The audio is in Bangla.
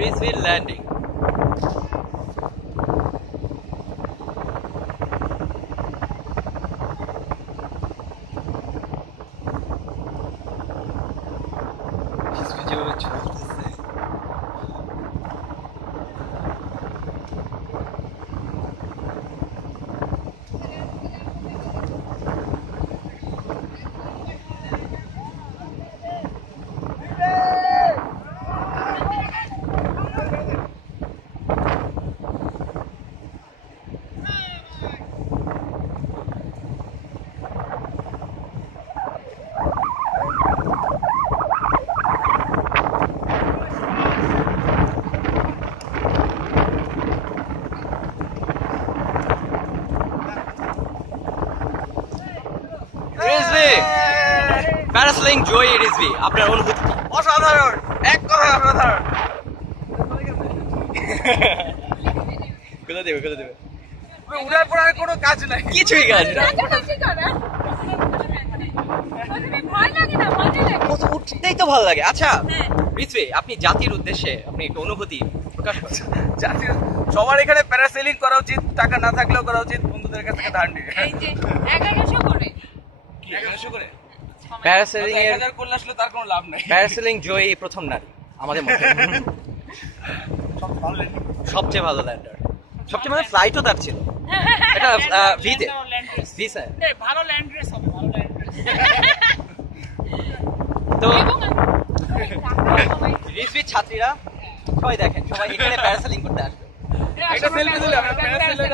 Crisfield landing. প্যারাসেলিং জয় রিজভি, আপনার অনুভূতি কি? অসাধারণ, এক কথায় অসাধারণ। কোথা দেবে কোথা দেবে? উড়ার পর আর কোনো কাজ নাই, কিছুই কাজ না, উঠতেই তো ভালো লাগে। আচ্ছা রিজভি, আপনি জাতির উদ্দেশ্যে আপনি একটু অনুভূতি প্রকাশ করছেন। জাতির সবার এখানে প্যারাসেলিং করা উচিত, টাকা না থাকলেও করা উচিত, বন্ধুদের কাছ থেকে ধার নিয়ে। 1100 করে 1100 করে প্যারাসেলিং এর 1000 করলে আসলে তার কোনো লাভ নাই। প্যারাসেলিং জয়ী প্রথম নারী আমাদের মধ্যে। সবচেয়ে ভালো ল্যান্ডার, সবচেয়ে ভালো ফ্লাইটও তার ছিল। এটা ভিতে ভিসা ভালো ল্যান্ড রেস হবে, ভালো ল্যান্ড রেস। তো রিজভি ছাত্রীরা সবাই দেখেন, সবাই এখানে প্যারাসেলিং করতে আসবে। একটা সেলফি তুলে আমরা প্যারাসেলিং